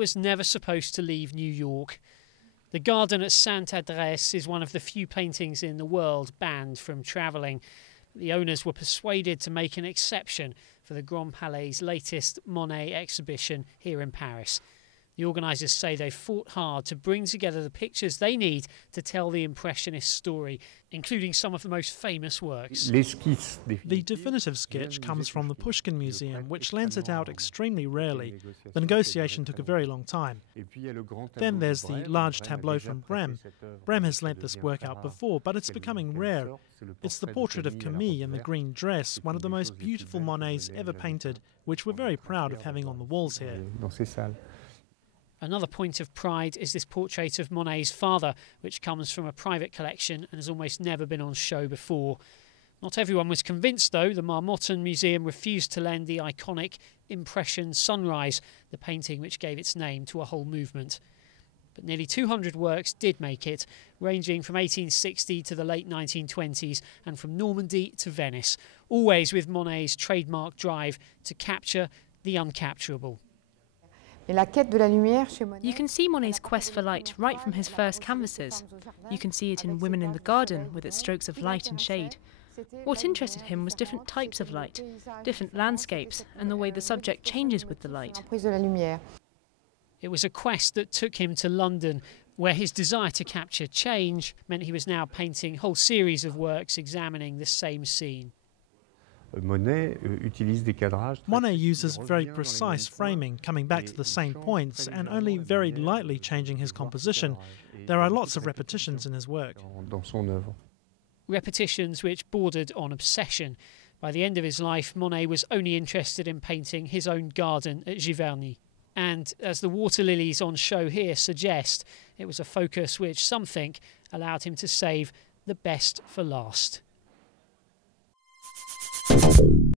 was never supposed to leave New York. The garden at Sainte-Adresse is one of the few paintings in the world banned from travelling. The owners were persuaded to make an exception for the Grand Palais's latest Monet exhibition here in Paris. The organisers say they've fought hard to bring together the pictures they need to tell the Impressionist story, including some of the most famous works. The definitive sketch comes from the Pushkin Museum, which lends it out extremely rarely. The negotiation took a very long time. Then there's the large tableau from Brem. Brem has lent this work out before, but it's becoming rare. It's the portrait of Camille in the green dress, one of the most beautiful Monets ever painted, which we're very proud of having on the walls here. Another point of pride is this portrait of Monet's father, which comes from a private collection and has almost never been on show before. Not everyone was convinced, though. The Marmottan Museum refused to lend the iconic Impression Sunrise, the painting which gave its name to a whole movement. But nearly 200 works did make it, ranging from 1860 to the late 1920s and from Normandy to Venice, always with Monet's trademark drive to capture the uncapturable. You can see Monet's quest for light right from his first canvases. You can see it in Women in the Garden with its strokes of light and shade. What interested him was different types of light, different landscapes, and the way the subject changes with the light. It was a quest that took him to London, where his desire to capture change meant he was now painting a whole series of works examining the same scene. Monet uses very precise framing, coming back to the same points and only very lightly changing his composition. There are lots of repetitions in his work. Repetitions which bordered on obsession. By the end of his life, Monet was only interested in painting his own garden at Giverny. And, as the water lilies on show here suggest, it was a focus which some think allowed him to save the best for last.